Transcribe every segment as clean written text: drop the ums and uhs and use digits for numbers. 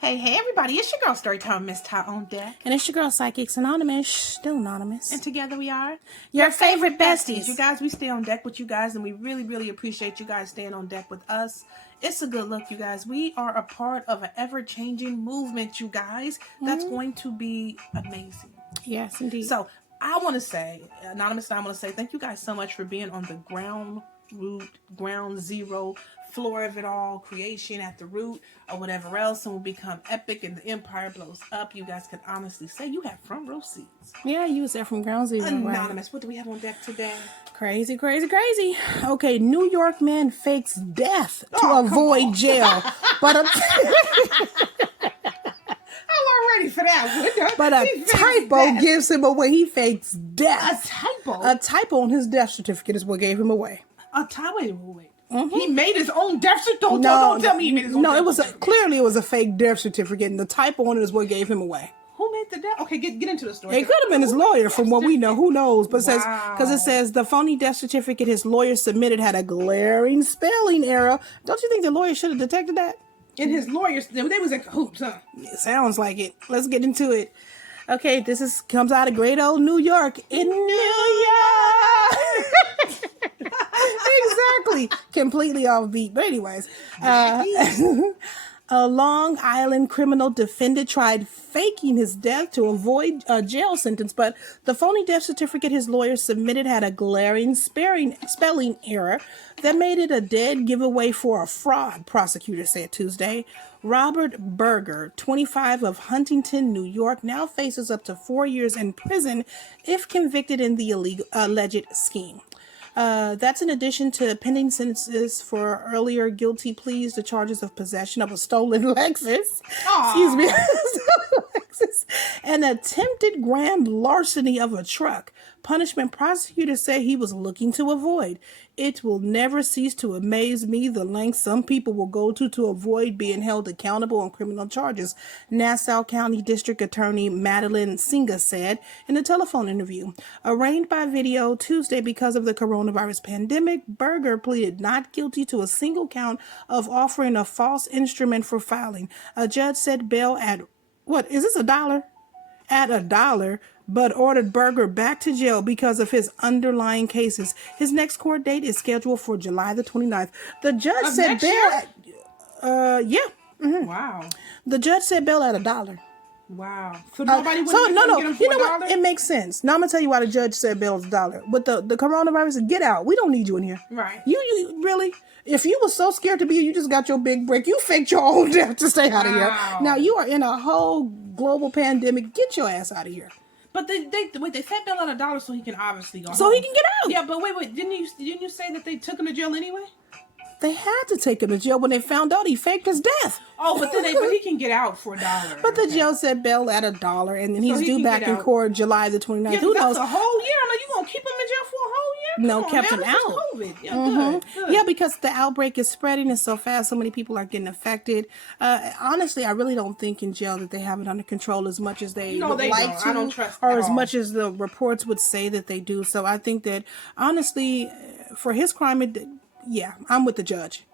Hey, everybody, it's your girl, Storytimewithmissty on deck. And it's your girl, Psychics Anonymous, still anonymous. And together we are your favorite besties. You guys, we stay on deck with you guys, and we really, really appreciate you guys staying on deck with us. It's a good look, you guys. We are a part of an ever-changing movement, you guys, that's going to be amazing. Yes, indeed. So, I want to say, Anonymous, I want to say thank you guys so much for being on the ground zero floor of it all, creation at the root or whatever else, and will become epic and the empire blows up. You guys can honestly say you have front row seats. Yeah, you was there from ground zero. Anonymous, right? What do we have on deck today? Crazy. Okay, New York man fakes death to avoid jail, but I'm ready for that one. But a typo gives him away. He fakes death. A typo? A typo on his death certificate is what gave him away. A typo? Wait. He made his own death certificate? Don't tell me he made his own death certificate. Clearly it was a fake death certificate, and the typo on it is what gave him away. Who made the death? Okay, get into the story. It could have been his lawyer, from what we know. Who knows? But it says the phony death certificate his lawyer submitted had a glaring spelling error. Don't you think the lawyer should have detected that? And his lawyers, they was in cahoots, huh? It sounds like it. Let's get into it. Okay, this comes out of great old New York. In New York! Exactly. Completely offbeat. But anyways, a Long Island criminal defendant tried faking his death to avoid a jail sentence, but the phony death certificate his lawyer submitted had a glaring spelling error that made it a dead giveaway for a fraud, prosecutors said Tuesday. Robert Berger, 25 of Huntington, New York, now faces up to 4 years in prison if convicted in the alleged scheme. That's in addition to pending sentences for earlier guilty pleas to charges of possession of a stolen Lexus. Excuse me. Lexus, and attempted grand larceny of a truck. Punishment prosecutors say he was looking to avoid. It will never cease to amaze me the lengths some people will go to avoid being held accountable on criminal charges, Nassau County District Attorney Madeline Singa said in a telephone interview. Arraigned by video Tuesday because of the coronavirus pandemic, Berger pleaded not guilty to a single count of offering a false instrument for filing. A judge said bail at, what, is this $1? At $1, but ordered Berger back to jail because of his underlying cases. His next court date is scheduled for July the 29th. The judge said bail Wow. The judge said bail at $1. Wow. So nobody would You know $1? what? It makes sense. Now I'm gonna tell you why the judge said bail is $1. With the coronavirus, get out. We don't need you in here. Right. You really? If you were so scared to be here, you just got your big break. You faked your own death to stay out of here. Now you are in a whole global pandemic. Get your ass out of here. But they said bail at $1 so he can obviously go. So he can get out. Yeah, but wait, didn't you say that they took him to jail anyway? They had to take him to jail when they found out he faked his death. Oh, but he can get out for $1. But the jail said bail at $1, and then he's due back in court July the 29th. Yeah, Who knows? That's a whole year. I know you gonna keep him in jail for a whole year. No, kept him out. COVID. Yeah, good. Yeah, because the outbreak is spreading and so fast, so many people are getting affected. Honestly, I really don't think in jail that they have it under control as much as they would like to, I don't trust or as much as the reports would say that they do. So I think that honestly, for his crime, I'm with the judge.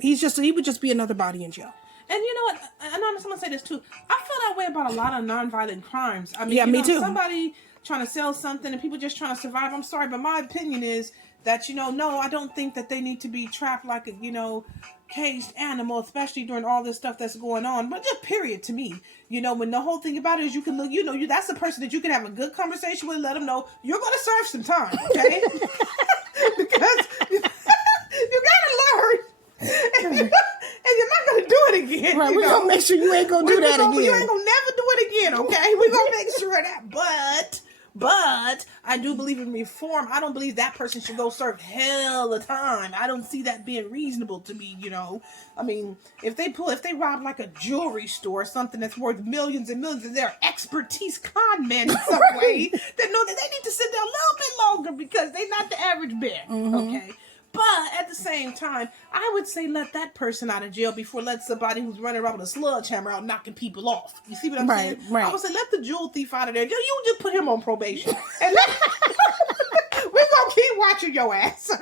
He would just be another body in jail. And you know what? And I'm gonna say this too. I feel that way about a lot of nonviolent crimes. I mean, me too. Somebody trying to sell something and people just trying to survive. I'm sorry, but my opinion is that no, I don't think that they need to be trapped like a caged animal, especially during all this stuff that's going on. But just period to me, when the whole thing about it is you can look, that's the person that you can have a good conversation with, let them know you're going to serve some time, okay? Because you gotta learn. And you're not going to do it again. Right, we're going to make sure you ain't going to do that again. You ain't going to never do it again, okay? We're going to make sure of that. But I do believe in reform. I don't believe that person should go serve hell of time. I don't see that being reasonable to me, I mean, if they rob like a jewelry store, something that's worth millions and millions, and they're expertise con men in some way, then no, they need to sit there a little bit longer because they're not the average bear, okay? But at the same time, I would say let that person out of jail before let somebody who's running around with a sledgehammer out knocking people off. You see what I'm saying? Right. I would say let the jewel thief out of there. You just put him on probation. And we're going to keep watching your ass. And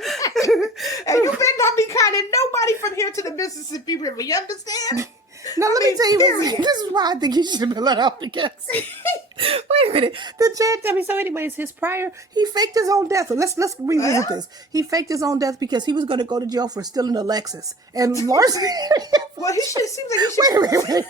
you better not be kind of nobody from here to the Mississippi River. You understand? Now, let me tell he was. This is why I think he should have been let off because. Wait a minute. The judge. I mean, so anyways, he faked his own death. Let's revisit this. He faked his own death because he was going to go to jail for stealing a Lexus. And Larson. Well, he should. Seems like he should. Wait.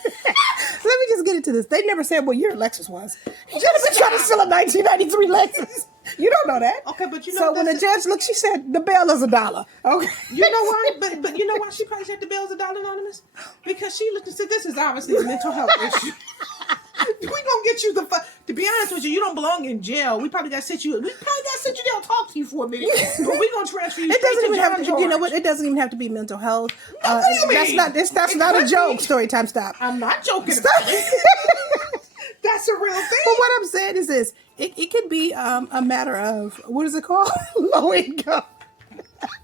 Let me just get into this. They never said what year Lexus was. He should have been trying to steal a 1993 Lexus. You don't know that. Okay, but you know. So when the judge looked, she said the bail is $1. Okay. You know why? But you know why she probably said the bail is $1, Anonymous? Because she looked and said, this is obviously a mental health issue. We gonna get you to be honest with you, you don't belong in jail. We probably got to sit you down, talk to you for a minute. But we gonna transfer you. It doesn't even have to. You know what? It doesn't even have to be mental health. What do you mean? That's not a joke. Story time. Stop. I'm not joking. About it. That's a real thing. But what I'm saying is this: it could be a matter of what is it called? Low income.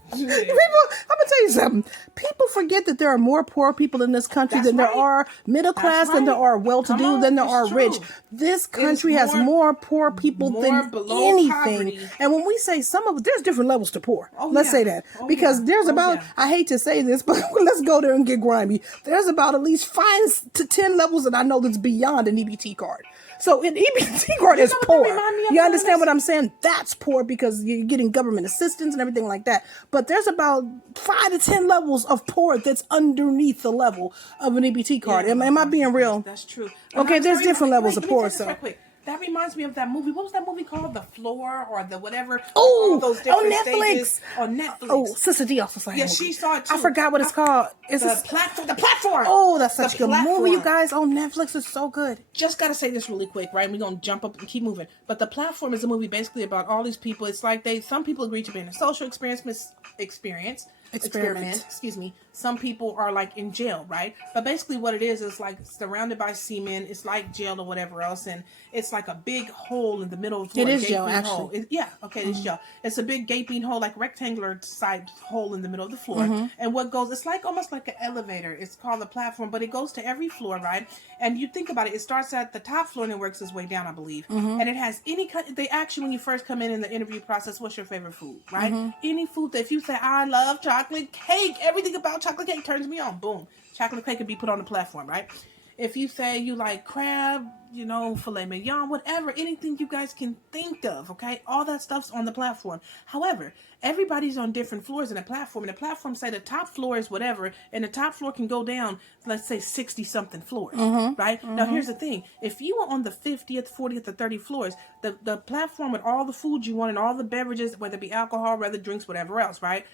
People, I'm gonna tell you something. People forget that there are more poor people in this country than there are middle class, than there are well-to-do, than there are rich. This country has more poor people than anything. Poverty. And when we say there's different levels to poor. Let's say that because there's about. I hate to say this, but let's go there and get grimy. There's about at least 5 to 10 levels that I know that's beyond an EBT card. So an EBT card is poor. You understand what I'm saying? That's poor because you're getting government assistance and everything like that. But there's about 5 to 10 levels of poor that's underneath the level of an EBT card. Am I being real? That's true. Okay, there's different levels of poor. So. That reminds me of that movie. What was that movie called? The Floor or the whatever? Oh, those different Netflix. Stages. On Netflix. Oh, Sister D also saw it. Yeah, she saw it too. I forgot what it's called. It's the platform. Oh, that's such a good movie, you guys. On Netflix is so good. Just got to say this really quick, right? We're going to jump up and keep moving. But The Platform is a movie basically about all these people. It's like some people agree to be in a social experiment. Excuse me. Some people are like in jail, right? But basically what it is like surrounded by semen. It's like jail or whatever else. And it's like a big hole in the middle of the floor. It is jail, actually. It's jail. It's a big gaping hole, like rectangular side hole in the middle of the floor. And what goes, it's like almost like an elevator. It's called a platform, but it goes to every floor, right? And you think about it, it starts at the top floor and it works its way down, I believe. And it has they ask you when you first come in the interview process, what's your favorite food, right? Any food that if you say, I love chocolate cake, everything about chocolate cake turns me on, boom. Chocolate cake can be put on the platform, right? If you say you like crab, filet mignon, whatever, anything you guys can think of, okay? All that stuff's on the platform. However, everybody's on different floors in the platform. And the platform say the top floor is whatever, and the top floor can go down, let's say 60-something floors, right? Now, here's the thing. If you are on the 50th, 40th, or 30th floors, the platform with all the food you want and all the beverages, whether it be alcohol, whether drinks, whatever else, right?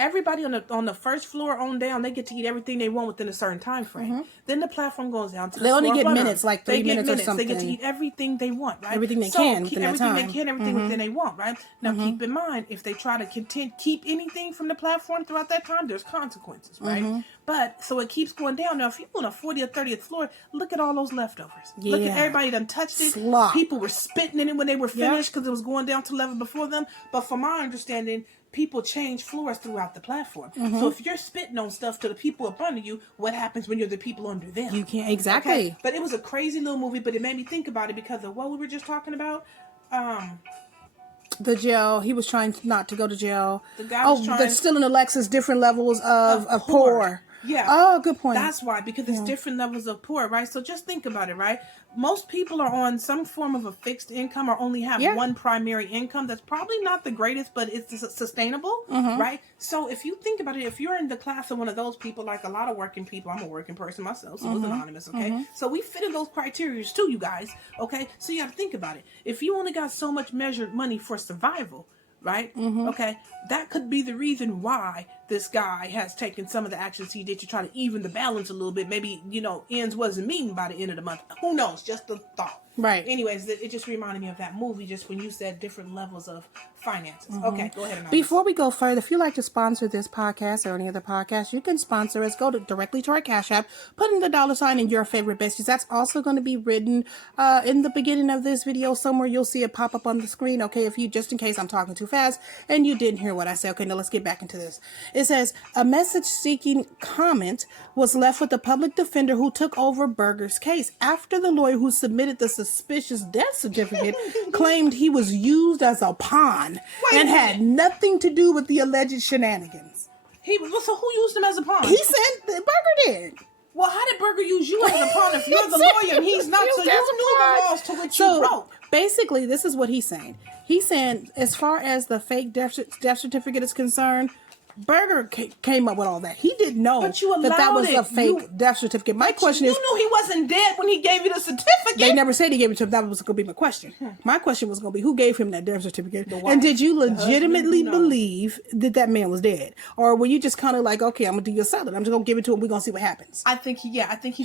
Everybody on the first floor on down, they get to eat everything they want within a certain time frame. Then the platform goes down to the floor. They only get minutes, like 3 minutes or something. They get to eat everything they want, right? Everything they can within that time. Everything within they want, right? Now keep in mind, if they try to keep anything from the platform throughout that time, there's consequences, right? But so it keeps going down. Now, if you're on a 40th or 30th floor, look at all those leftovers. Yeah. Look at everybody done touched it. Slop. People were spitting in it when they were finished because it was going down to level before them. But from my understanding, people change floors throughout the platform. So if you're spitting on stuff to the people up under you, what happens when you're the people under them? You can't, exactly. Okay? But it was a crazy little movie, but it made me think about it because of what we were just talking about. The jail. He was trying not to go to jail. The guy was trying. They're still in the Lexus, different levels of poor. Yeah. Oh, good point. That's why, because it's different levels of poor, right? So just think about it, right? Most people are on some form of a fixed income or only have one primary income. That's probably not the greatest, but it's sustainable, right? So if you think about it, if you're in the class of one of those people, like a lot of working people, I'm a working person myself, so it's anonymous, okay? So we fit in those criteria too, you guys, okay? So you got to think about it. If you only got so much measured money for survival, right? Okay, that could be the reason why this guy has taken some of the actions he did to try to even the balance a little bit. Maybe, ends wasn't meeting by the end of the month. Who knows? Just a thought. Right. Anyways, it just reminded me of that movie just when you said different levels of finances. Okay, go ahead. Before we go further, if you'd like to sponsor this podcast or any other podcast, you can sponsor us. Go directly to our Cash App, put in the $ in Your Favorite Besties. That's also going to be written in the beginning of this video. Somewhere you'll see it pop up on the screen. Okay, if you, just in case I'm talking too fast and you didn't hear what I said. Okay, now let's get back into this. It says, a message-seeking comment was left with the public defender who took over Berger's case after the lawyer who submitted the suspicious death certificate claimed he was used as a pawn and had nothing to do with the alleged shenanigans. So who used him as a pawn? He said that Berger did. Well, how did Berger use you as a pawn if you're the lawyer and he's not? So you knew the laws to which you broke. Basically, this is what he's saying. He's saying, as far as the fake death certificate is concerned, Berger came up with all that. He didn't know that was a fake death certificate. My question is, you knew he wasn't dead when he gave you the certificate. They never said he gave it to him. That was going to be my question. My question was going to be, who gave him that death certificate? And did you legitimately believe that man was dead? Or were you just kind of like, okay, I'm going to do you a solid. I'm just going to give it to him. We're going to see what happens. I think he's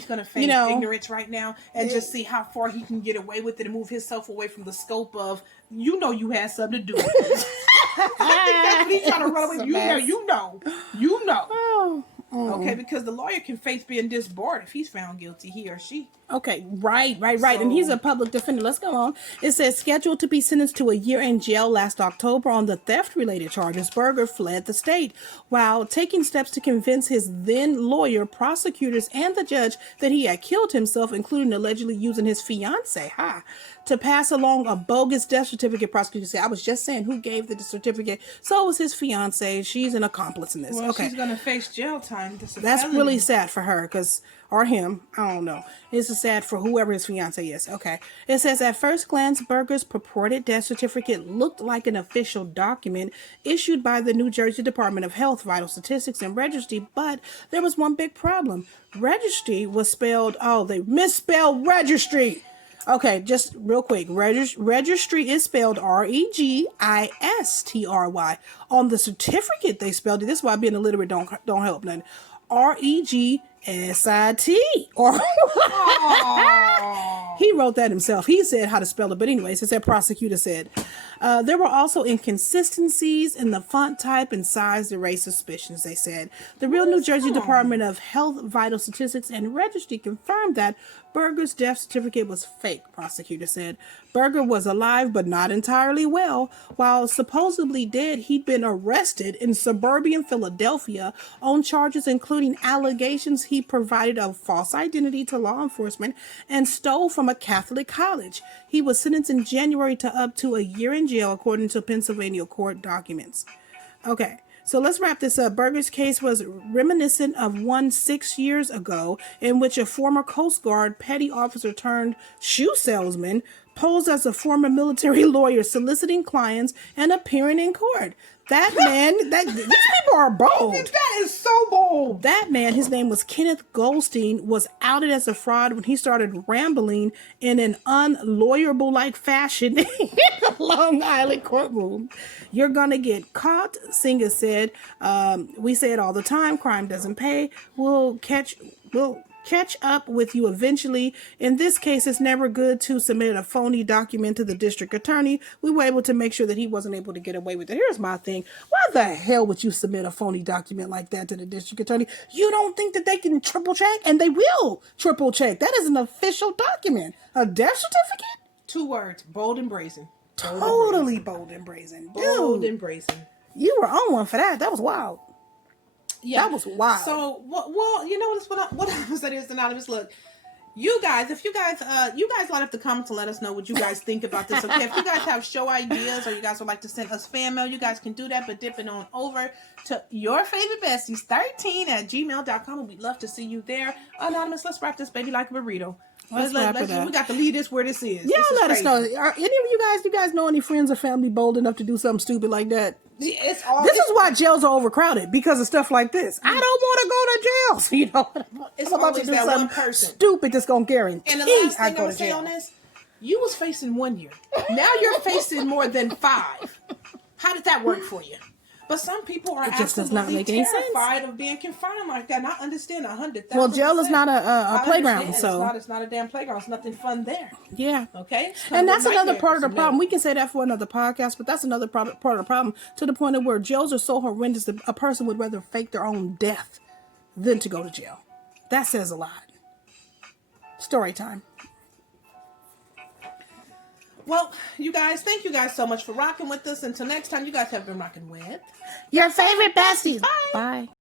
going to feign ignorance right now and just see how far he can get away with it and move himself away from the scope of, you had something to do with it. I think that's what he's trying to run away. You know. Oh. Okay, because the lawyer can face being disbarred if he's found guilty, he or she. Okay, right. And he's a public defender. Let's go on. It says, scheduled to be sentenced to a year in jail last October on the theft-related charges, Berger fled the state while taking steps to convince his then lawyer, prosecutors, and the judge that he had killed himself, including allegedly using his fiancée, to pass along a bogus death certificate. Prosecutors say, I was just saying who gave the certificate. So it was his fiancée. She's an accomplice in this. Well, okay. She's going to face jail time. That's really sad for her, or him. I don't know. It's sad for whoever his fiance is. Okay. It says, at first glance, Berger's purported death certificate looked like an official document issued by the New Jersey Department of Health, Vital Statistics, and Registry, but there was one big problem. Registry was spelled, they misspelled registry. Okay, just real quick. Registry is spelled Registry. On the certificate, they spelled it. This is why being illiterate don't help nothing. Regsit. Or he wrote that himself. He said how to spell it, but anyways, it's that prosecutor said. There were also inconsistencies in the font type and size that raised suspicions, they said. The real New Jersey Department of Health, Vital Statistics, and Registry confirmed that Berger's death certificate was fake, prosecutor said. Berger was alive but not entirely well. While supposedly dead, he'd been arrested in suburban Philadelphia on charges including allegations he provided a false identity to law enforcement and stole from a Catholic college. He was sentenced in January to up to a year in jail, according to Pennsylvania court documents. Okay. So let's wrap this up. Berger's case was reminiscent of one 6 years ago in which a former Coast Guard petty officer turned shoe salesman posed as a former military lawyer soliciting clients and appearing in court. That man, these people are bold. That is so bold. That man, his name was Kenneth Goldstein, was outed as a fraud when he started rambling in an unlawyerable-like fashion in a Long Island courtroom. You're gonna get caught, Singer said. We say it all the time. Crime doesn't pay. We'll catch up with you eventually. In this case, it's never good to submit a phony document to the district attorney. We were able to make sure that he wasn't able to get away with it. Here's my thing. Why the hell would you submit a phony document like that to the district attorney? You don't think that they can triple check? And they will triple check. That is an official document. A death certificate? 2 words. Bold and brazen. Totally bold and brazen. Bold and brazen. You were on one for that. That was wild. Yeah, that was wild. So, well, you know what happens that is anonymous. Look, you guys, if you guys line up the comments and let us know what you guys think about this. Okay, if you guys have show ideas or you guys would like to send us fan mail, you guys can do that. But dip it on over to YourFavoriteBesties13@gmail.com, and we'd love to see you there. Anonymous, let's wrap this baby like a burrito. Let's wrap it up. We got to leave this where this is. Yeah, let us know. Are any of you guys know any friends or family bold enough to do something stupid like that? This is why jails are overcrowded, because of stuff like this. I don't want to go to jail. So, it's I'm about to do that something one person stupid that's going to guarantee and the last thing I I'm go going to to say jail. on this, you was facing 1 year. Now you're facing more than 5. How did that work for you? But some people are absolutely terrified of being confined like that. And I understand 100,000%. Well, jail is not a playground, so it's not a damn playground. It's nothing fun there. Yeah. Okay. And that's another part of the problem. We can say that for another podcast, but that's another part of the problem, to the point of where jails are so horrendous that a person would rather fake their own death than to go to jail. That says a lot. Story time. Well, you guys, thank you guys so much for rocking with us. Until next time, you guys have been rocking with Your Favorite Besties. Bye. Bye.